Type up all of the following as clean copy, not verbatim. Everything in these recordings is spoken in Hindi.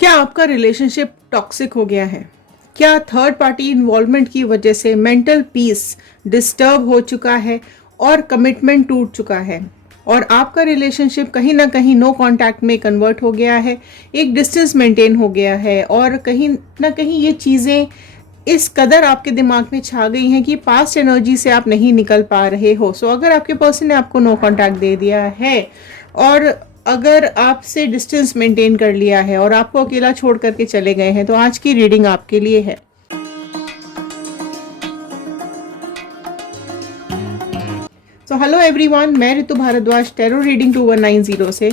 क्या आपका रिलेशनशिप टॉक्सिक हो गया है? क्या थर्ड पार्टी इन्वॉल्वमेंट की वजह से मेंटल पीस डिस्टर्ब हो चुका है और कमिटमेंट टूट चुका है और आपका रिलेशनशिप कहीं ना कहीं नो कांटेक्ट में कन्वर्ट हो गया है, एक डिस्टेंस मेंटेन हो गया है और कहीं ना कहीं ये चीज़ें इस कदर आपके दिमाग में छा गई हैं कि पास्ट एनर्जी से आप नहीं निकल पा रहे हो। सो अगर आपके पर्सन ने आपको नो कांटेक्ट दे दिया है और अगर आपसे डिस्टेंस मेंटेन कर लिया है और आपको अकेला छोड़ करके चले गए हैं, तो आज की रीडिंग आपके लिए है। सो हेलो एवरीवन, मैं ऋतु भारद्वाज टैरो रीडिंग 2190 से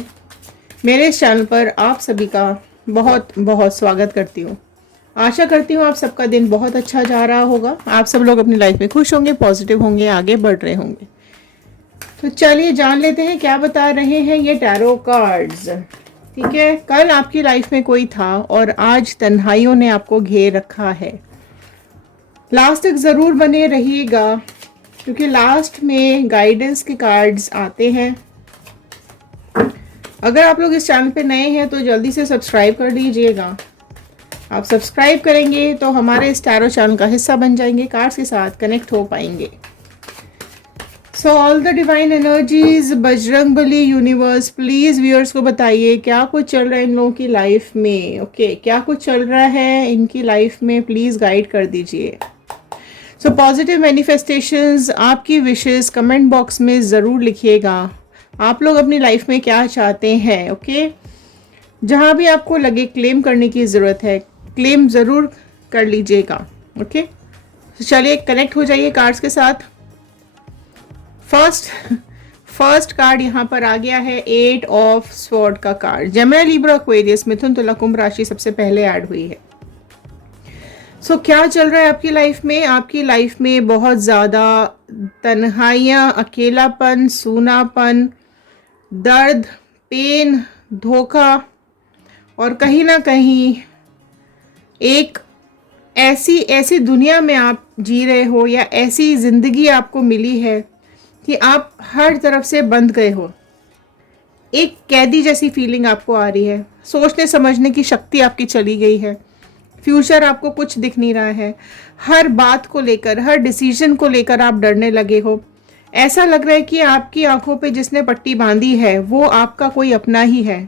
मेरे इस चैनल पर आप सभी का बहुत बहुत स्वागत करती हूँ। आशा करती हूँ आप सबका दिन बहुत अच्छा जा रहा होगा, आप सब लोग अपनी लाइफ में खुश होंगे, पॉजिटिव होंगे, आगे बढ़ रहे होंगे। तो चलिए जान लेते हैं क्या बता रहे हैं ये टैरो कार्ड्स। ठीक है, कल आपकी लाइफ में कोई था और आज तन्हाइयों ने आपको घेर रखा है। लास्ट तक ज़रूर बने रहिएगा क्योंकि लास्ट में गाइडेंस के कार्ड्स आते हैं। अगर आप लोग इस चैनल पे नए हैं तो जल्दी से सब्सक्राइब कर लीजिएगा। आप सब्सक्राइब करेंगे तो हमारे इस टैरो चैनल का हिस्सा बन जाएंगे, कार्ड्स के साथ कनेक्ट हो पाएंगे। So all the divine energies, Bajrang Bali, universe, please viewers को बताइए क्या कुछ चल रहा है इन लोगों की लाइफ में। ओके, क्या कुछ चल रहा है इनकी लाइफ में, प्लीज गाइड कर दीजिए। सो पॉजिटिव मैनिफेस्टेशंस, आपकी विशेस कमेंट बॉक्स में ज़रूर लिखिएगा। आप लोग अपनी लाइफ में क्या चाहते हैं। ओके, जहाँ भी आपको लगे क्लेम करने की ज़रूरत है, क्लेम ज़रूर कर लीजिएगा। ओके, चलिए कनेक्ट हो जाइए कार्ड्स के साथ। फर्स्ट कार्ड यहाँ पर आ गया है 8 ऑफ स्वॉर्ड का कार्ड। जेमिनी, लिब्रा, एक्वेरियस, मिथुन, तुला, कुंभ राशि सबसे पहले ऐड हुई है। सो क्या चल रहा है आपकी लाइफ में? आपकी लाइफ में बहुत ज़्यादा तन्हाइयाँ, अकेलापन, सूनापन, दर्द, पेन, धोखा और कहीं ना कहीं एक ऐसी दुनिया में आप जी रहे हो या ऐसी ज़िंदगी आपको मिली है कि आप हर तरफ से बंद गए हो। एक कैदी जैसी फीलिंग आपको आ रही है, सोचने समझने की शक्ति आपकी चली गई है, फ्यूचर आपको कुछ दिख नहीं रहा है, हर बात को लेकर, हर डिसीजन को लेकर आप डरने लगे हो। ऐसा लग रहा है कि आपकी आंखों पे जिसने पट्टी बांधी है वो आपका कोई अपना ही है।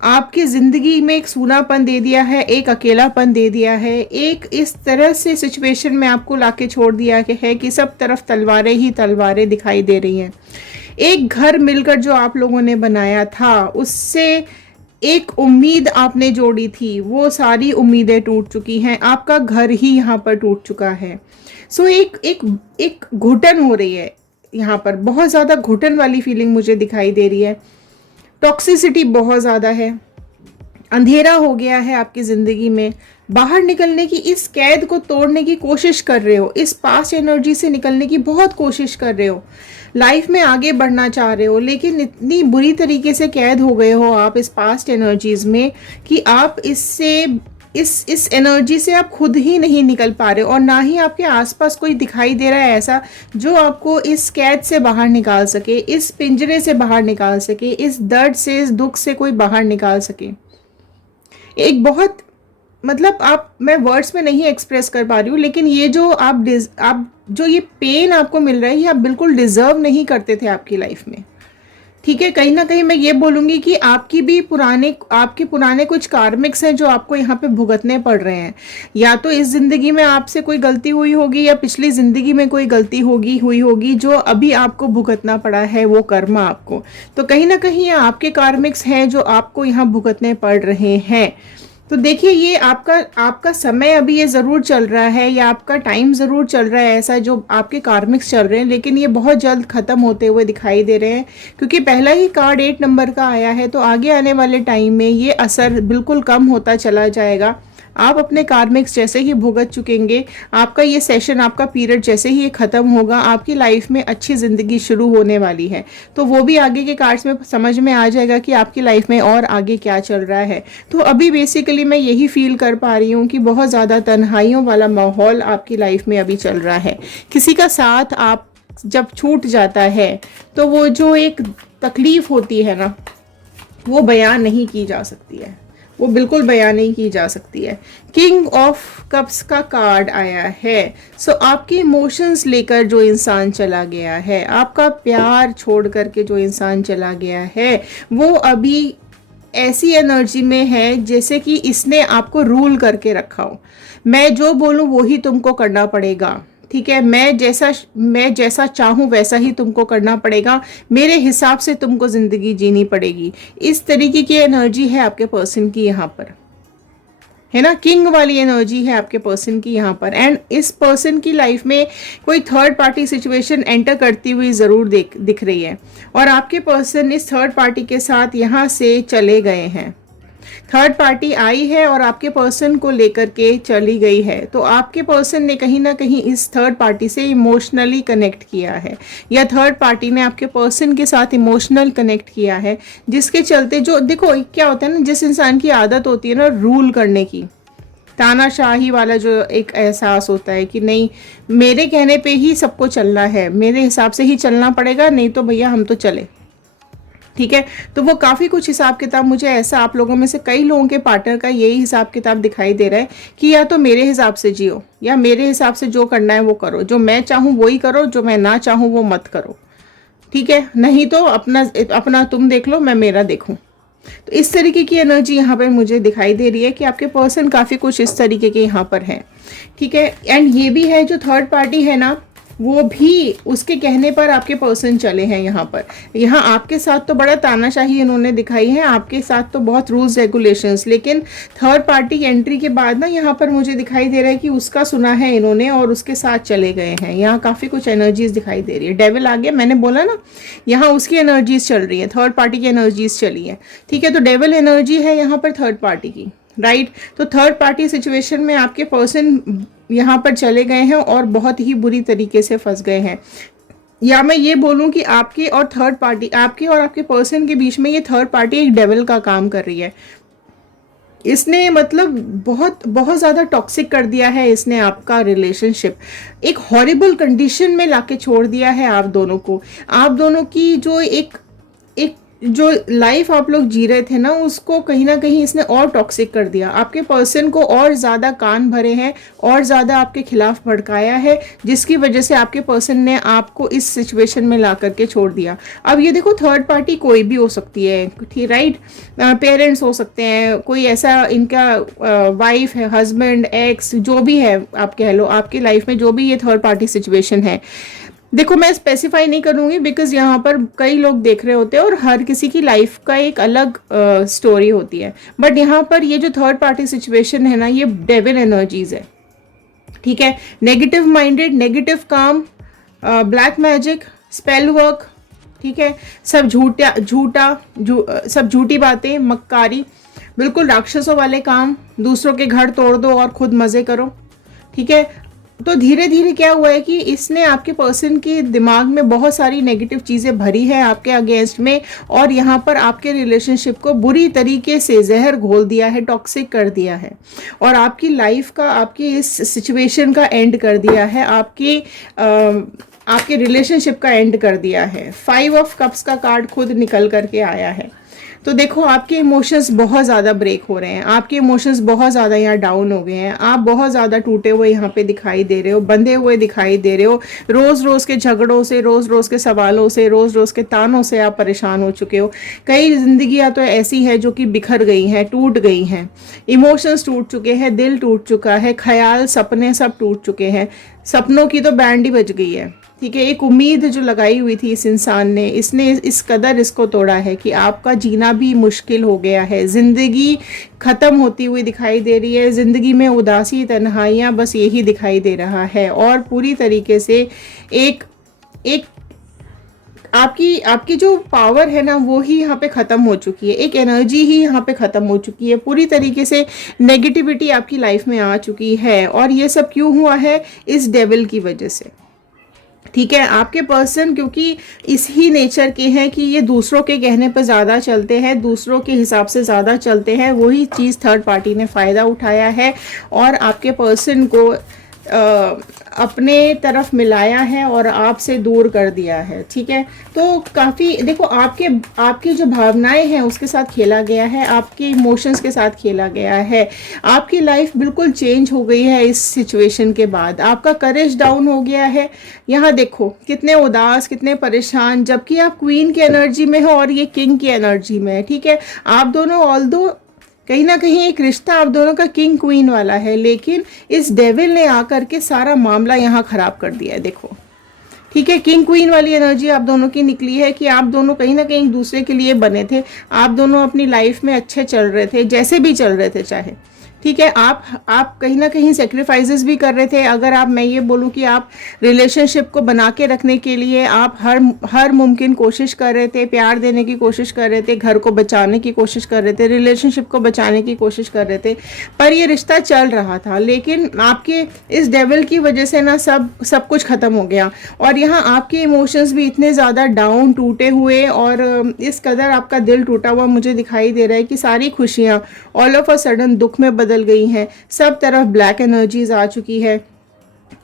आपकी ज़िंदगी में एक सूनापन दे दिया है, एक अकेलापन दे दिया है, एक इस तरह से सिचुएशन में आपको लाके छोड़ दिया है कि सब तरफ तलवारें ही तलवारें दिखाई दे रही हैं। एक घर मिलकर जो आप लोगों ने बनाया था, उससे एक उम्मीद आपने जोड़ी थी, वो सारी उम्मीदें टूट चुकी हैं। आपका घर ही यहाँ पर टूट चुका है। सो एक घुटन हो रही है यहाँ पर, बहुत ज़्यादा घुटन वाली फीलिंग मुझे दिखाई दे रही है। टॉक्सिसिटी बहुत ज़्यादा है, अंधेरा हो गया है आपकी ज़िंदगी में। बाहर निकलने की, इस कैद को तोड़ने की कोशिश कर रहे हो, इस पास्ट एनर्जी से निकलने की बहुत कोशिश कर रहे हो, लाइफ में आगे बढ़ना चाह रहे हो, लेकिन इतनी बुरी तरीके से कैद हो गए हो आप इस पास्ट एनर्जीज में कि आप इससे इस एनर्जी से आप खुद ही नहीं निकल पा रहे हो और ना ही आपके आसपास कोई दिखाई दे रहा है ऐसा जो आपको इस कैद से बाहर निकाल सके, इस पिंजरे से बाहर निकाल सके, इस दर्द से, इस दुख से कोई बाहर निकाल सके। एक बहुत, मतलब आप, मैं वर्ड्स में नहीं एक्सप्रेस कर पा रही हूँ, लेकिन ये जो आप जो ये पेन आपको मिल रहा है, ये आप बिल्कुल डिजर्व नहीं करते थे आपकी लाइफ में। ठीक है, कहीं ना कहीं मैं ये बोलूँगी कि आपके पुराने कुछ कार्मिक्स हैं जो आपको यहाँ पे भुगतने पड़ रहे हैं। या तो इस ज़िंदगी में आपसे कोई गलती हुई होगी या पिछली ज़िंदगी में कोई गलती हुई होगी जो अभी आपको भुगतना पड़ा है, वो कर्म आपको। तो कहीं ना कहीं ये आपके कार्मिक्स हैं जो आपको यहाँ भुगतने पड़ रहे हैं। तो देखिए, ये आपका समय अभी ये ज़रूर चल रहा है या आपका टाइम ज़रूर चल रहा है ऐसा जो आपके कार्मिक्स चल रहे हैं, लेकिन ये बहुत जल्द ख़त्म होते हुए दिखाई दे रहे हैं क्योंकि पहला ही कार्ड 8 नंबर का आया है। तो आगे आने वाले टाइम में ये असर बिल्कुल कम होता चला जाएगा। आप अपने कार्मिक्स जैसे ही भुगत चुकेंगे, आपका ये सेशन, आपका पीरियड जैसे ही ये ख़त्म होगा, आपकी लाइफ में अच्छी ज़िंदगी शुरू होने वाली है। तो वो भी आगे के कार्ड्स में समझ में आ जाएगा कि आपकी लाइफ में और आगे क्या चल रहा है। तो अभी बेसिकली मैं यही फील कर पा रही हूँ कि बहुत ज़्यादा तन्हाइयों वाला माहौल आपकी लाइफ में अभी चल रहा है। किसी का साथ आप जब छूट जाता है तो वो जो एक तकलीफ़ होती है ना, वो बयान नहीं की जा सकती है। वो बिल्कुल बयान नहीं की जा सकती है। किंग ऑफ कप्स का कार्ड आया है। सो आपके इमोशंस लेकर जो इंसान चला गया है, आपका प्यार छोड़ करके जो इंसान चला गया है, वो अभी ऐसी एनर्जी में है जैसे कि इसने आपको रूल करके रखा हो। मैं जो बोलूं वो ही तुमको करना पड़ेगा, ठीक है, मैं जैसा चाहूं वैसा ही तुमको करना पड़ेगा, मेरे हिसाब से तुमको जिंदगी जीनी पड़ेगी। इस तरीके की एनर्जी है आपके पर्सन की यहाँ पर, है ना। किंग वाली एनर्जी है आपके पर्सन की यहाँ पर। एंड इस पर्सन की लाइफ में कोई थर्ड पार्टी सिचुएशन एंटर करती हुई जरूर दिख रही है, और आपके पर्सन इस थर्ड पार्टी के साथ यहाँ से चले गए हैं। थर्ड पार्टी आई है और आपके पर्सन को लेकर के चली गई है, तो आपके पर्सन ने कहीं ना कहीं इस थर्ड पार्टी से इमोशनली कनेक्ट किया है, या थर्ड पार्टी ने आपके पर्सन के साथ इमोशनल कनेक्ट किया है, जिसके चलते जो देखो क्या होता है ना, जिस इंसान की आदत होती है ना रूल करने की, तानाशाही वाला जो एक एहसास होता है कि नहीं मेरे कहने पे ही सबको चलना है, मेरे हिसाब से ही चलना पड़ेगा, नहीं तो भैया हम तो चले, ठीक है। तो वो काफ़ी कुछ हिसाब किताब, मुझे ऐसा आप लोगों में से कई लोगों के पार्टनर का यही हिसाब किताब दिखाई दे रहा है कि या तो मेरे हिसाब से जियो, या मेरे हिसाब से जो करना है वो करो, जो मैं चाहूँ वही करो, जो मैं ना चाहूँ वो मत करो, ठीक है, नहीं तो अपना तुम देख लो, मैं मेरा देखूँ। तो इस तरीके की एनर्जी यहाँ पर मुझे दिखाई दे रही है कि आपके पर्सन काफ़ी कुछ इस तरीके के यहाँ पर हैं, ठीक है। एंड ये भी है जो थर्ड पार्टी है ना, वो भी उसके कहने पर आपके पर्सन चले हैं यहाँ पर। यहाँ आपके साथ तो बड़ा तानाशाही इन्होंने दिखाई है, आपके साथ तो बहुत रूल्स रेगुलेशंस, लेकिन थर्ड पार्टी एंट्री के बाद ना यहाँ पर मुझे दिखाई दे रहा है कि उसका सुना है इन्होंने और उसके साथ चले गए हैं। यहाँ काफ़ी कुछ एनर्जीज दिखाई दे रही है। डेविल आ गया, मैंने बोला ना, यहाँ उसकी एनर्जीज चल रही है, थर्ड पार्टी की एनर्जीज चली है, ठीक है। तो डेविल एनर्जी है यहाँ पर थर्ड पार्टी की, राइट। तो थर्ड पार्टी सिचुएशन में आपके पर्सन यहाँ पर चले गए हैं और बहुत ही बुरी तरीके से फंस गए हैं। या मैं ये बोलूँ कि आपके और थर्ड पार्टी, आपके और आपके पर्सन के बीच में ये थर्ड पार्टी एक डेविल का काम कर रही है। इसने मतलब बहुत बहुत ज़्यादा टॉक्सिक कर दिया है इसने आपका रिलेशनशिप, एक हॉरिबल कंडीशन में लाके छोड़ दिया है आप दोनों को। आप दोनों की जो एक जो लाइफ आप लोग जी रहे थे ना, उसको कहीं ना कहीं इसने और टॉक्सिक कर दिया। आपके पर्सन को और ज़्यादा कान भरे हैं, और ज़्यादा आपके खिलाफ भड़काया है, जिसकी वजह से आपके पर्सन ने आपको इस सिचुएशन में ला करके छोड़ दिया। अब ये देखो, थर्ड पार्टी कोई भी हो सकती है, ठीक, राइट। पेरेंट्स हो सकते हैं, कोई ऐसा इनका वाइफ है, हस्बैंड, एक्स, जो भी है आप कह लो, आपकी लाइफ में जो भी ये थर्ड पार्टी सिचुएशन है। देखो मैं स्पेसिफाई नहीं करूँगी बिकॉज यहाँ पर कई लोग देख रहे होते हैं और हर किसी की लाइफ का एक अलग स्टोरी होती है, बट यहाँ पर ये जो थर्ड पार्टी सिचुएशन है ना, ये डेविल एनर्जीज है, ठीक है। नेगेटिव माइंडेड, नेगेटिव काम, ब्लैक मैजिक, स्पेल वर्क, ठीक है, सब सब झूठी बातें, मक्कारी, बिल्कुल राक्षसों वाले काम, दूसरों के घर तोड़ दो और खुद मज़े करो, ठीक है। तो धीरे धीरे क्या हुआ है कि इसने आपके पर्सन के दिमाग में बहुत सारी नेगेटिव चीज़ें भरी है आपके अगेंस्ट में, और यहाँ पर आपके रिलेशनशिप को बुरी तरीके से जहर घोल दिया है, टॉक्सिक कर दिया है, और आपकी लाइफ का, आपकी इस सिचुएशन का एंड कर दिया है, आपके रिलेशनशिप का एंड कर दिया है। 5 ऑफ कप्स का कार्ड खुद निकल करके आया है। तो देखो आपके इमोशंस बहुत ज़्यादा ब्रेक हो रहे हैं, आपके इमोशंस बहुत ज़्यादा यहाँ डाउन हो गए हैं, आप बहुत ज़्यादा टूटे हुए यहाँ पे दिखाई दे रहे हो, बंधे हुए दिखाई दे रहे हो। रोज़ रोज़ के झगड़ों से, रोज़ रोज़ के सवालों से, रोज़ रोज़ के तानों से आप परेशान हो चुके हो। कई जिंदगियाँ तो ऐसी है जो कि बिखर गई हैं, टूट गई हैं, इमोशंस टूट चुके हैं, दिल टूट चुका है, ख्याल, सपने सब टूट चुके हैं, सपनों की तो बैंड ही बज गई है, ठीक है। एक उम्मीद जो लगाई हुई थी इस इंसान ने, इसने इस कदर इसको तोड़ा है कि आपका जीना भी मुश्किल हो गया है, ज़िंदगी ख़त्म होती हुई दिखाई दे रही है, ज़िंदगी में उदासी, तन्हाइयाँ, बस यही दिखाई दे रहा है। और पूरी तरीके से एक आपकी जो पावर है ना, वो ही यहाँ पे ख़त्म हो चुकी है, एक एनर्जी ही यहाँ पे ख़त्म हो चुकी है, पूरी तरीके से नेगेटिविटी आपकी लाइफ में आ चुकी है। और ये सब क्यों हुआ है? इस डेविल की वजह से, ठीक है। आपके पर्सन क्योंकि इस ही नेचर के हैं कि ये दूसरों के कहने पर ज़्यादा चलते हैं, दूसरों के हिसाब से ज़्यादा चलते हैं, वही चीज़ थर्ड पार्टी ने फ़ायदा उठाया है और आपके पर्सन को अपने तरफ मिलाया है और आपसे दूर कर दिया है, ठीक है। तो काफ़ी देखो आपकी जो भावनाएं हैं उसके साथ खेला गया है, आपके इमोशंस के साथ खेला गया है। आपकी लाइफ बिल्कुल चेंज हो गई है इस सिचुएशन के बाद। आपका करेज डाउन हो गया है। यहाँ देखो कितने उदास, कितने परेशान, जबकि आप क्वीन की एनर्जी में हो और ये किंग की एनर्जी में है, ठीक है। आप दोनों ऑल्दो कहीं ना कहीं एक रिश्ता आप दोनों का किंग क्वीन वाला है, लेकिन इस डेविल ने आकर के सारा मामला यहाँ खराब कर दिया है, देखो, ठीक है। किंग क्वीन वाली एनर्जी आप दोनों की निकली है कि आप दोनों कहीं ना कहीं एक दूसरे के लिए बने थे। आप दोनों अपनी लाइफ में अच्छे चल रहे थे, जैसे भी चल रहे थे चाहे, ठीक है। आप कहीं ना कहीं सेक्रीफाइसेस भी कर रहे थे। अगर मैं ये बोलूँ कि आप रिलेशनशिप को बना के रखने के लिए आप हर मुमकिन कोशिश कर रहे थे, प्यार देने की कोशिश कर रहे थे, घर को बचाने की कोशिश कर रहे थे, रिलेशनशिप को बचाने की कोशिश कर रहे थे, पर ये रिश्ता चल रहा था। लेकिन आपके इस डेविल की वजह से ना सब कुछ ख़त्म हो गया। और यहाँ आपके इमोशंस भी इतने ज़्यादा डाउन, टूटे हुए, और इस कदर आपका दिल टूटा हुआ मुझे दिखाई दे रहा है कि सारी खुशियाँ ऑल ऑफ अ सडन दुख में बदल गई हैं। सब तरफ ब्लैक एनर्जीज आ चुकी है।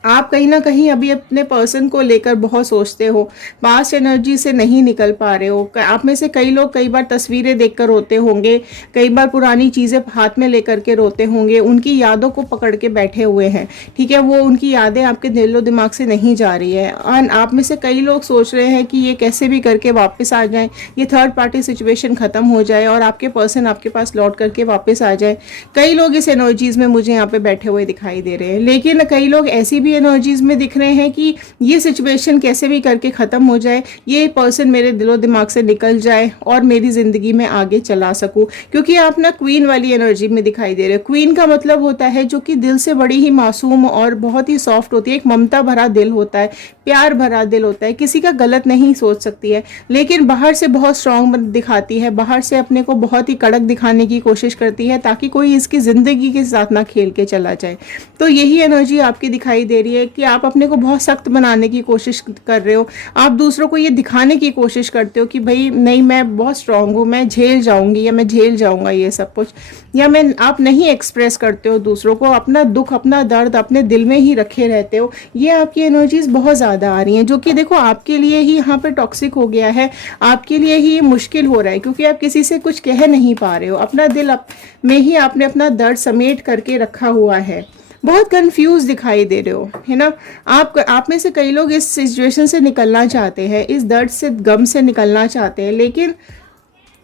आप कहीं ना कहीं अभी अपने पर्सन को लेकर बहुत सोचते हो, पास्ट एनर्जी से नहीं निकल पा रहे हो। आप में से कई लोग कई बार तस्वीरें देखकर रोते होंगे, कई बार पुरानी चीज़ें हाथ में लेकर के रोते होंगे, उनकी यादों को पकड़ के बैठे हुए हैं, ठीक है। वो उनकी यादें आपके दिलो दिमाग से नहीं जा रही है। और आप में से कई लोग सोच रहे हैं कि ये कैसे भी करके वापस आ जाए, ये थर्ड पार्टी सिचुएशन ख़त्म हो जाए और आपके पर्सन आपके पास लौट करके वापस आ जाए। कई लोग इस एनर्जीज़ में मुझे यहाँ पे बैठे हुए दिखाई दे रहे हैं, लेकिन कई लोग ऐसी भी एनर्जीज में दिख रहे हैं कि ये सिचुएशन कैसे भी करके ख़त्म हो जाए, ये पर्सन मेरे दिलो दिमाग से निकल जाए और मेरी ज़िंदगी में आगे चला सकूं। क्योंकि आप ना क्वीन वाली एनर्जी में दिखाई दे रहे हो। क्वीन का मतलब होता है जो कि दिल से बड़ी ही मासूम और बहुत ही सॉफ्ट होती है, एक ममता भरा दिल होता है, प्यार भरा दिल होता है, किसी का गलत नहीं सोच सकती है, लेकिन बाहर से बहुत स्ट्रांग दिखाती है, बाहर से अपने को बहुत ही कड़क दिखाने की कोशिश करती है ताकि कोई इसकी ज़िंदगी के साथ ना खेल के चला जाए। तो यही एनर्जी आपकी दिखाई दे रही है कि आप अपने को बहुत सख्त बनाने की कोशिश कर रहे हो। आप दूसरों को ये दिखाने की कोशिश करते हो कि भाई नहीं, मैं बहुत स्ट्रांग हूँ, मैं झेल जाऊंगी या मैं झेल जाऊंगा ये सब कुछ, या आप नहीं एक्सप्रेस करते हो दूसरों को, अपना दुख, अपना दर्द अपने दिल में ही रखे रहते हो। ये आपकी एनर्जीज बहुत ज़्यादा आ रही हैं, जो कि देखो आपके लिए ही यहाँ पे टॉक्सिक हो गया है, आपके लिए ही मुश्किल हो रहा है, क्योंकि आप किसी से कुछ कह नहीं पा रहे हो। अपना दिल में ही आपने अपना दर्द समेट करके रखा हुआ है, बहुत कंफ्यूज दिखाई दे रहे हो, है ना। आप में से कई लोग इस सिचुएशन से निकलना चाहते हैं, इस दर्द से, गम से निकलना चाहते हैं, लेकिन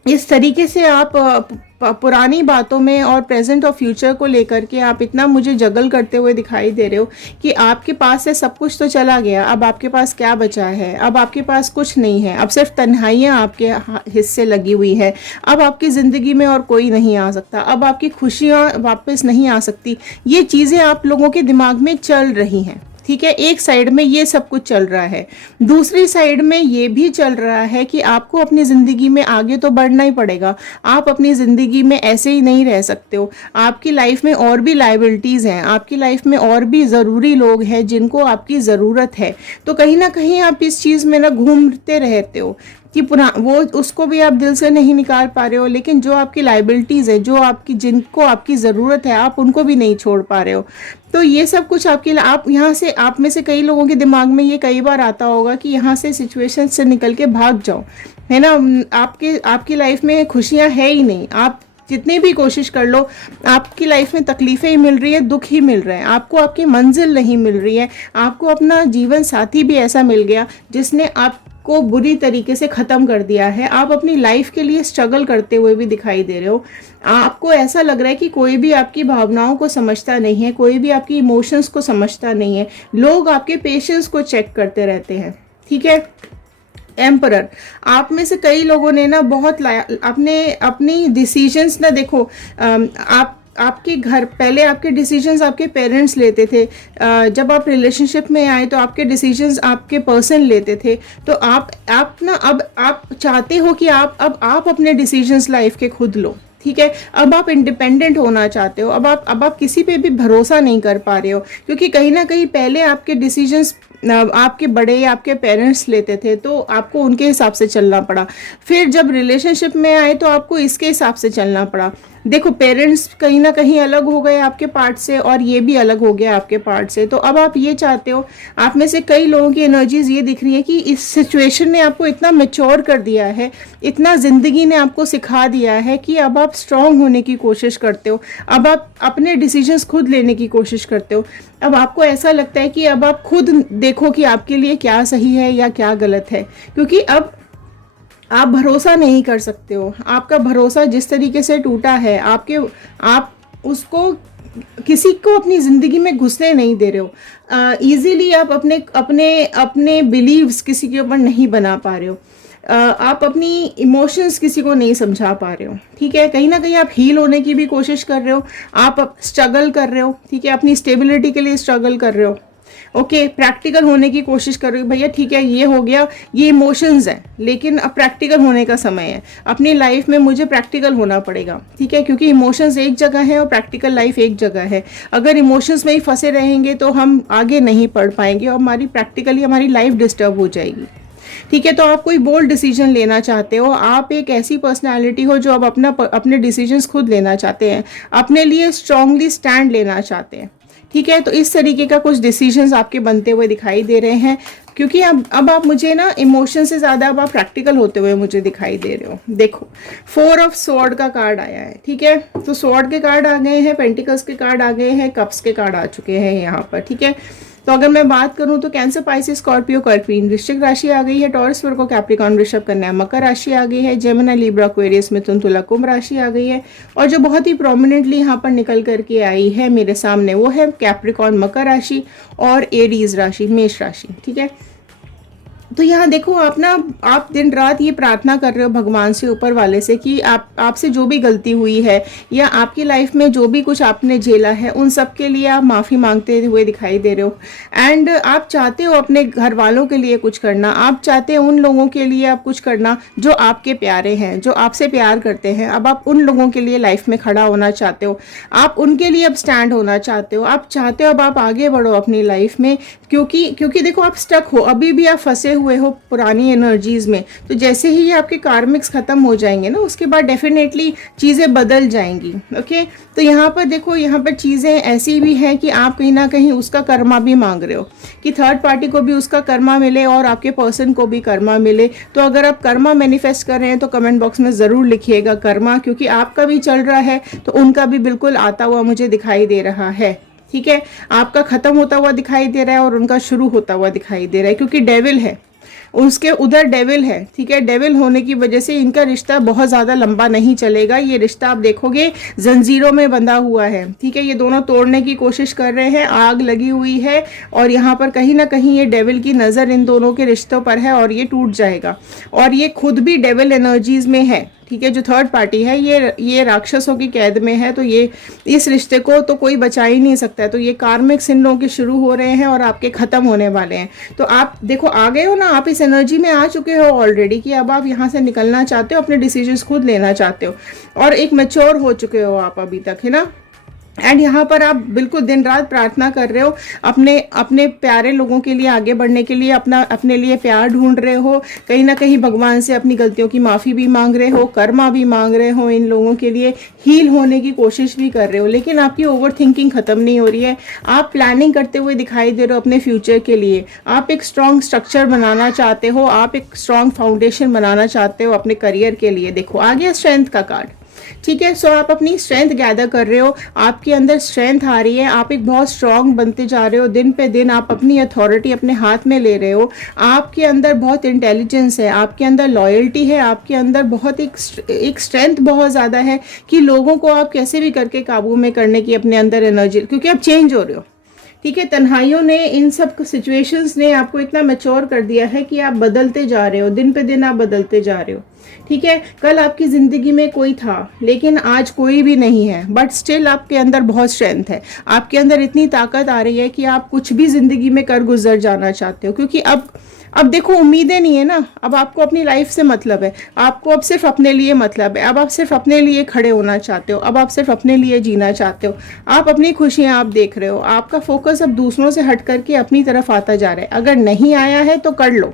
इस तरीके से आप पुरानी बातों में और प्रेजेंट और फ्यूचर को लेकर के आप इतना मुझे जगल करते हुए दिखाई दे रहे हो कि आपके पास से सब कुछ तो चला गया, अब आपके पास क्या बचा है? अब आपके पास कुछ नहीं है, अब सिर्फ तन्हाइयाँ आपके हिस्से लगी हुई है। अब आपकी ज़िंदगी में और कोई नहीं आ सकता, अब आपकी खुशियाँ वापस नहीं आ सकती। ये चीज़ें आप लोगों के दिमाग में चल रही हैं, ठीक है। एक साइड में ये सब कुछ चल रहा है, दूसरी साइड में ये भी चल रहा है कि आपको अपनी ज़िंदगी में आगे तो बढ़ना ही पड़ेगा। आप अपनी ज़िंदगी में ऐसे ही नहीं रह सकते हो। आपकी लाइफ में और भी लायबिलिटीज़ हैं, आपकी लाइफ में और भी ज़रूरी लोग हैं जिनको आपकी ज़रूरत है। तो कहीं ना कहीं आप इस चीज़ में ना घूमते रहते हो कि वो उसको भी आप दिल से नहीं निकाल पा रहे हो, लेकिन जो आपकी लायबिलिटीज़ है, जिनको आपकी ज़रूरत है, आप उनको भी नहीं छोड़ पा रहे हो। तो ये सब कुछ आप यहाँ से, आप में से कई लोगों के दिमाग में ये कई बार आता होगा कि यहाँ से सिचुएशन से निकल के भाग जाओ, है ना। आपकी लाइफ में खुशियाँ है ही नहीं, आप जितनी भी कोशिश कर लो आपकी लाइफ में तकलीफ़ें ही मिल रही है, दुख ही मिल रहे हैं, आपको आपकी मंजिल नहीं मिल रही है। आपको अपना जीवन साथी भी ऐसा मिल गया जिसने आपको बुरी तरीके से ख़त्म कर दिया है। आप अपनी लाइफ के लिए स्ट्रगल करते हुए भी दिखाई दे रहे हो। आपको ऐसा लग रहा है कि कोई भी आपकी भावनाओं को समझता नहीं है, कोई भी आपकी इमोशंस को समझता नहीं है। लोग आपके पेशेंस को चेक करते रहते हैं, ठीक है। एम्परर, आप में से कई लोगों ने ना बहुत अपनी डिसीजंस ना, देखो आपके घर पहले आपके डिसीजंस आपके पेरेंट्स लेते थे, जब आप रिलेशनशिप में आए तो आपके डिसीजंस आपके पर्सन लेते थे। तो आप ना अब आप चाहते हो कि आप अपने डिसीजंस लाइफ के खुद लो, ठीक है, अब आप इंडिपेंडेंट होना चाहते हो, अब आप किसी पे भी भरोसा नहीं कर पा रहे हो, क्योंकि कहीं ना कहीं पहले आपके डिसीजंस आपके बड़े या आपके पेरेंट्स लेते थे तो आपको उनके हिसाब से चलना पड़ा, फिर जब रिलेशनशिप में आए तो आपको इसके हिसाब से चलना पड़ा। देखो पेरेंट्स कहीं ना कहीं अलग हो गए आपके पार्ट से और ये भी अलग हो गया आपके पार्ट से, तो अब आप ये चाहते हो, आप में से कई लोगों की एनर्जीज ये दिख रही है कि इस सिचुएशन ने आपको इतना मैच्योर कर दिया है, इतना ज़िंदगी ने आपको सिखा दिया है कि अब आप स्ट्रांग होने की कोशिश करते हो, अब आप अपने डिसीजंस खुद लेने की कोशिश करते हो। अब आपको ऐसा लगता है कि अब आप खुद देखो कि आपके लिए क्या सही है या क्या गलत है, क्योंकि अब आप भरोसा नहीं कर सकते हो, आपका भरोसा जिस तरीके से टूटा है, आप उसको किसी को अपनी ज़िंदगी में घुसने नहीं दे रहे हो, इजीली आप अपने अपने अपने बिलीव्स किसी के ऊपर नहीं बना पा रहे हो, आप अपनी इमोशंस किसी को नहीं समझा पा रहे हो, ठीक है, कहीं ना कहीं आप हील होने की भी कोशिश कर रहे हो, आप स्ट्रगल कर रहे हो, ठीक है, अपनी स्टेबिलिटी के लिए स्ट्रगल कर रहे हो, ओके, प्रैक्टिकल होने की कोशिश कर रहे हो, भैया ठीक है ये हो गया, ये इमोशंस है, लेकिन अब प्रैक्टिकल होने का समय है, अपनी लाइफ में मुझे प्रैक्टिकल होना पड़ेगा, ठीक है, क्योंकि इमोशंस एक जगह है और प्रैक्टिकल लाइफ एक जगह है। अगर इमोशंस में ही फंसे रहेंगे तो हम आगे नहीं पढ़ पाएंगे और हमारी लाइफ डिस्टर्ब हो जाएगी, ठीक है। तो आप कोई बोल्ड डिसीजन लेना चाहते हो, आप एक ऐसी पर्सनालिटी हो जो अब अपने डिसीजंस खुद लेना चाहते हैं, अपने लिए स्ट्रांगली स्टैंड लेना चाहते हैं, ठीक है। तो इस तरीके का कुछ डिसीजंस आपके बनते हुए दिखाई दे रहे हैं, क्योंकि अब आप मुझे ना इमोशन से ज़्यादा अब आप प्रैक्टिकल होते हुए मुझे दिखाई दे रहे हो। देखो 4 ऑफ स्वॉर्ड का कार्ड आया है, ठीक है, तो स्वॉर्ड के कार्ड आ गए हैं, पेंटिकल्स के कार्ड आ गए हैं, कप्स के कार्ड आ चुके हैं यहाँ पर, ठीक है। तो अगर मैं बात करूं तो कैंसर, पाइसिस, स्कॉर्पियो, कर्क, वृश्चिक राशि आ गई है, टॉरस, वर्गो, कैप्रिकॉर्न, वृषभ, कन्या, मकर राशि आ गई है, जेमिनी, लिब्रा, एक्वेरियस, मिथुन, तुला, कुंभ राशि आ गई है, और जो बहुत ही प्रोमिनेंटली यहाँ पर निकल करके आई है मेरे सामने वो है कैप्रिकॉर्न, मकर राशि, और एरीज राशि, मेष राशि, ठीक है। तो यहाँ देखो आप दिन रात ये प्रार्थना कर रहे हो भगवान से, ऊपर वाले से, कि आपसे जो भी गलती हुई है या आपकी लाइफ में जो भी कुछ आपने झेला है उन सब के लिए आप माफ़ी मांगते हुए दिखाई दे रहे हो। एंड आप चाहते हो अपने घर वालों के लिए कुछ करना, आप चाहते हो उन लोगों के लिए आप कुछ करना जो आपके प्यारे हैं, जो आपसे प्यार करते हैं। अब आप उन लोगों के लिए लाइफ में खड़ा होना चाहते हो, आप उनके लिए अब स्टैंड होना चाहते हो, आप चाहते हो अब आप आगे बढ़ो अपनी लाइफ में, क्योंकि देखो आप स्टक हो, अभी भी आप फंसे हुए हो पुरानी एनर्जीज में। तो जैसे ही ये आपके कार्मिक्स खत्म हो जाएंगे ना, उसके बाद डेफिनेटली चीज़ें बदल जाएंगी, ओके। तो यहाँ पर देखो, यहाँ पर चीज़ें ऐसी भी हैं कि आप कहीं ना कहीं उसका कर्मा भी मांग रहे हो कि थर्ड पार्टी को भी उसका कर्मा मिले और आपके पर्सन को भी कर्मा मिले। तो अगर आप कर्मा मैनिफेस्ट कर रहे हैं तो कमेंट बॉक्स में ज़रूर लिखिएगा कर्मा, क्योंकि आपका भी चल रहा है तो उनका भी बिल्कुल आता हुआ मुझे दिखाई दे रहा है, ठीक है। आपका खत्म होता हुआ दिखाई दे रहा है और उनका शुरू होता हुआ दिखाई दे रहा है, क्योंकि डेविल है उसके उधर, डेविल है, ठीक है। डेविल होने की वजह से इनका रिश्ता बहुत ज़्यादा लंबा नहीं चलेगा। ये रिश्ता आप देखोगे जंजीरों में बंधा हुआ है, ठीक है। ये दोनों तोड़ने की कोशिश कर रहे हैं, आग लगी हुई है, और यहाँ पर कहीं ना कहीं ये डेविल की नज़र इन दोनों के रिश्तों पर है और ये टूट जाएगा। और ये खुद भी डेविल एनर्जीज में है, ठीक है। जो थर्ड पार्टी है ये राक्षसों की कैद में है, तो ये इस रिश्ते को तो कोई बचा ही नहीं सकता है। तो ये कार्मिक्स इन लोगों के शुरू हो रहे हैं और आपके ख़त्म होने वाले हैं। तो आप देखो आ गए हो ना, आप इस एनर्जी में आ चुके हो ऑलरेडी कि अब आप यहाँ से निकलना चाहते हो, अपने डिसीजंस खुद लेना चाहते हो और एक मैच्योर हो चुके हो आप अभी तक, है ना। एंड यहाँ पर आप बिल्कुल दिन रात प्रार्थना कर रहे हो अपने प्यारे लोगों के लिए, आगे बढ़ने के लिए, अपने लिए प्यार ढूंढ रहे हो, कहीं ना कहीं भगवान से अपनी गलतियों की माफ़ी भी मांग रहे हो, कर्मा भी मांग रहे हो, इन लोगों के लिए हील होने की कोशिश भी कर रहे हो। लेकिन आपकी ओवर थिंकिंग ख़त्म नहीं हो रही है, आप प्लानिंग करते हुए दिखाई दे रहे हो अपने फ्यूचर के लिए। आप एक स्ट्रॉन्ग स्ट्रक्चर बनाना चाहते हो, आप एक स्ट्रॉन्ग फाउंडेशन बनाना चाहते हो अपने करियर के लिए। देखो आ गया स्ट्रेंथ का कार्ड, ठीक है। सो आप अपनी स्ट्रेंथ गैदर कर रहे हो, आपके अंदर स्ट्रेंथ आ रही है, आप एक बहुत स्ट्रांग बनते जा रहे हो, दिन पे दिन आप अपनी अथॉरिटी अपने हाथ में ले रहे हो। आपके अंदर बहुत इंटेलिजेंस है, आपके अंदर लॉयल्टी है, आपके अंदर बहुत एक स्ट्रेंथ बहुत ज़्यादा है कि लोगों को आप कैसे भी करके काबू में करने की अपने अंदर एनर्जी, क्योंकि आप चेंज हो रहे हो, ठीक है। तन्हाइयों ने, इन सब सिचुएशंस ने आपको इतना मैच्योर कर दिया है कि आप बदलते जा रहे हो, दिन पे दिन आप बदलते जा रहे हो, ठीक है। कल आपकी ज़िंदगी में कोई था लेकिन आज कोई भी नहीं है, बट स्टिल आपके अंदर बहुत स्ट्रेंथ है, आपके अंदर इतनी ताकत आ रही है कि आप कुछ भी ज़िंदगी में कर गुजर जाना चाहते हो, क्योंकि अब अब देखो उम्मीदें नहीं है ना, अब आपको अपनी लाइफ से मतलब है, आपको अब सिर्फ अपने लिए मतलब है, अब आप सिर्फ अपने लिए खड़े होना चाहते हो, अब आप सिर्फ अपने लिए जीना चाहते हो, आप अपनी खुशियां आप देख रहे हो, आपका फोकस अब दूसरों से हट करके अपनी तरफ आता जा रहा है। अगर नहीं आया है तो कर लो,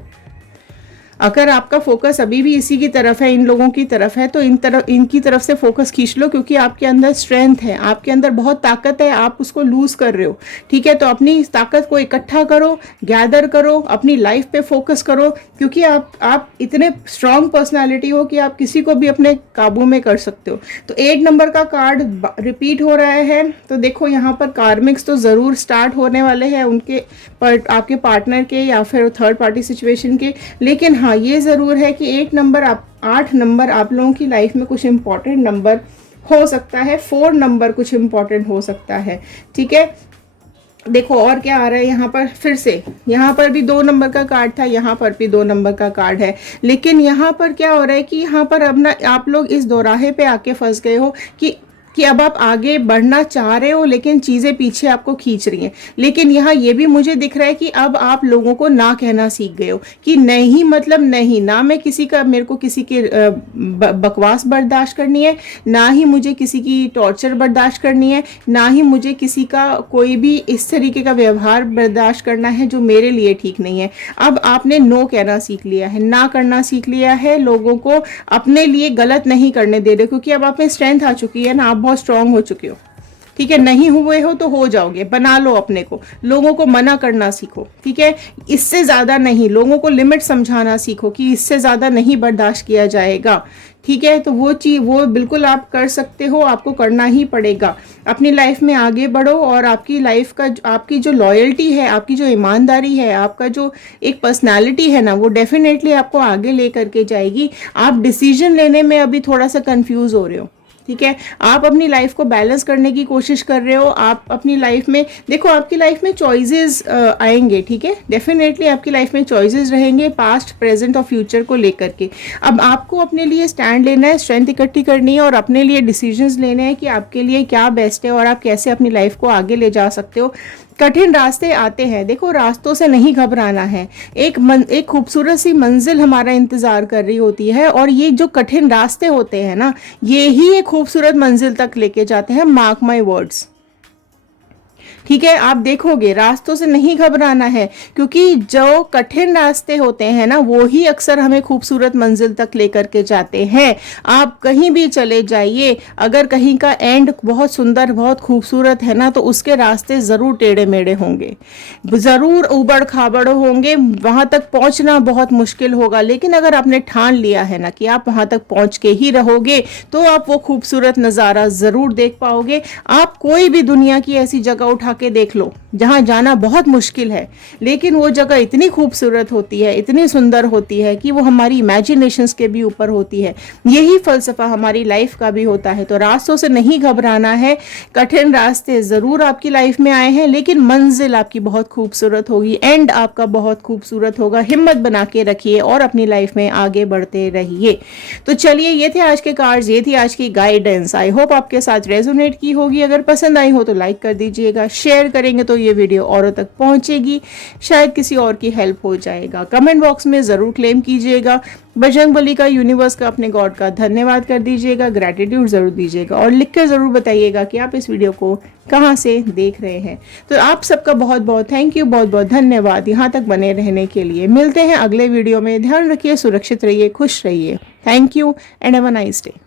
अगर आपका फोकस अभी भी इसी की तरफ है, इन लोगों की तरफ है, तो इनकी तरफ से फोकस खींच लो, क्योंकि आपके अंदर स्ट्रेंथ है, आपके अंदर बहुत ताकत है, आप उसको लूज कर रहे हो। ठीक है, तो अपनी इस ताकत को इकट्ठा करो, गैदर करो, अपनी लाइफ पे फोकस करो, क्योंकि आप इतने स्ट्रांग पर्सनालिटी हो कि आप किसी को भी अपने काबू में कर सकते हो। तो 8 नंबर का कार्ड रिपीट हो रहा है, तो देखो यहाँ पर कार्मिक्स तो ज़रूर स्टार्ट होने वाले हैं उनके आपके पार्टनर के या फिर थर्ड पार्टी सिचुएशन के। लेकिन हाँ, ये ज़रूर है कि 8 नंबर आप लोगों की लाइफ में कुछ इंपॉर्टेंट नंबर हो सकता है, 4 नंबर कुछ इंपॉर्टेंट हो सकता है। ठीक है, देखो और क्या आ रहा है यहाँ पर, फिर से यहाँ पर भी 2 नंबर का कार्ड था, यहाँ पर भी 2 नंबर का कार्ड है। लेकिन यहाँ पर क्या हो रहा है कि यहाँ पर अब ना आप लोग इस दोराहे पे आके फंस गए हो कि अब आप आगे बढ़ना चाह रहे हो लेकिन चीज़ें पीछे आपको खींच रही हैं। लेकिन यहाँ ये भी मुझे दिख रहा है कि अब आप लोगों को ना कहना सीख गए हो, कि नहीं मतलब नहीं, ना मैं किसी का, मेरे को किसी के बकवास बर्दाश्त करनी है, ना ही मुझे किसी की टॉर्चर बर्दाश्त करनी है, ना ही मुझे किसी का कोई भी इस तरीके का व्यवहार बर्दाश्त करना है जो मेरे लिए ठीक नहीं है। अब आपने नो कहना सीख लिया है, ना करना सीख लिया है, लोगों को अपने लिए गलत नहीं करने दे रहे, क्योंकि अब आप में स्ट्रेंथ आ चुकी है ना, आप बहुत स्ट्रांग हो चुके हो। ठीक है, नहीं हुए हो तो हो जाओगे, बना लो अपने को, लोगों को मना करना सीखो। ठीक है, इससे ज़्यादा नहीं, लोगों को लिमिट समझाना सीखो कि इससे ज़्यादा नहीं बर्दाश्त किया जाएगा। ठीक है, तो वो चीज़ वो बिल्कुल आप कर सकते हो, आपको करना ही पड़ेगा। अपनी लाइफ में आगे बढ़ो और आपकी लाइफ का, आपकी जो लॉयल्टी है, आपकी जो ईमानदारी है, आपका जो एक पर्सनालिटी है ना, वो डेफिनेटली आपको आगे ले करके जाएगी। आप डिसीजन लेने में अभी थोड़ा सा कंफ्यूज हो रहे हो। ठीक है, आप अपनी लाइफ को बैलेंस करने की कोशिश कर रहे हो, आप अपनी लाइफ में देखो, आपकी लाइफ में चॉइसेस आएंगे। ठीक है, डेफिनेटली आपकी लाइफ में चॉइसेस रहेंगे, पास्ट, प्रेजेंट और फ्यूचर को लेकर के। अब आपको अपने लिए स्टैंड लेना है, स्ट्रेंथ इकट्ठी करनी है और अपने लिए डिसीजंस लेने हैं कि आपके लिए क्या बेस्ट है और आप कैसे अपनी लाइफ को आगे ले जा सकते हो। कठिन रास्ते आते हैं, देखो रास्तों से नहीं घबराना है, एक खूबसूरत सी मंजिल हमारा इंतज़ार कर रही होती है, और ये जो कठिन रास्ते होते हैं ना, ये ही एक खूबसूरत मंजिल तक लेके जाते हैं, मार्क माई वर्ड्स। ठीक है, आप देखोगे रास्तों से नहीं घबराना है, क्योंकि जो कठिन रास्ते होते हैं ना, वो ही अक्सर हमें खूबसूरत मंजिल तक लेकर के जाते हैं। आप कहीं भी चले जाइए, अगर कहीं का एंड बहुत सुंदर, बहुत खूबसूरत है ना, तो उसके रास्ते ज़रूर टेढ़े मेढ़े होंगे, ज़रूर उबड़ खाबड़ होंगे, वहाँ तक पहुँचना बहुत मुश्किल होगा। लेकिन अगर आपने ठान लिया है ना कि आप वहाँ तक पहुँच के ही रहोगे, तो आप वो खूबसूरत नज़ारा ज़रूर देख पाओगे। आप कोई भी दुनिया की ऐसी जगह उठा के देख लो जहां जाना बहुत मुश्किल है, लेकिन वो जगह इतनी खूबसूरत होती है, इतनी सुंदर होती है कि वो हमारी इमेजिनेशंस के भी ऊपर होती है। यही फलसफा हमारी लाइफ का भी होता है। तो रास्तों से नहीं घबराना है, कठिन रास्ते ज़रूर आपकी लाइफ में आए हैं, लेकिन मंजिल आपकी बहुत खूबसूरत होगी, एंड आपका बहुत खूबसूरत होगा। हिम्मत बना के रखिए और अपनी लाइफ में आगे बढ़ते रहिए। तो चलिए, ये थे आज के कार्ड्स, ये थी आज की गाइडेंस। आई होप आपके साथ रेजोनेट की होगी। अगर पसंद आई हो तो लाइक कर दीजिएगा, शेयर करेंगे तो ये वीडियो औरों तक पहुंचेगी, शायद किसी और की हेल्प हो जाएगा। कमेंट बॉक्स में ज़रूर क्लेम कीजिएगा, बजरंगबली का, यूनिवर्स का, अपने गॉड का धन्यवाद कर दीजिएगा, ग्रैटिट्यूड ज़रूर दीजिएगा और लिख कर ज़रूर बताइएगा कि आप इस वीडियो को कहाँ से देख रहे हैं। तो आप सबका बहुत बहुत थैंक यू, बहुत बहुत धन्यवाद यहाँ तक बने रहने के लिए। मिलते हैं अगले वीडियो में। ध्यान रखिए, सुरक्षित रहिए, खुश रहिए। Thank you and have a nice day.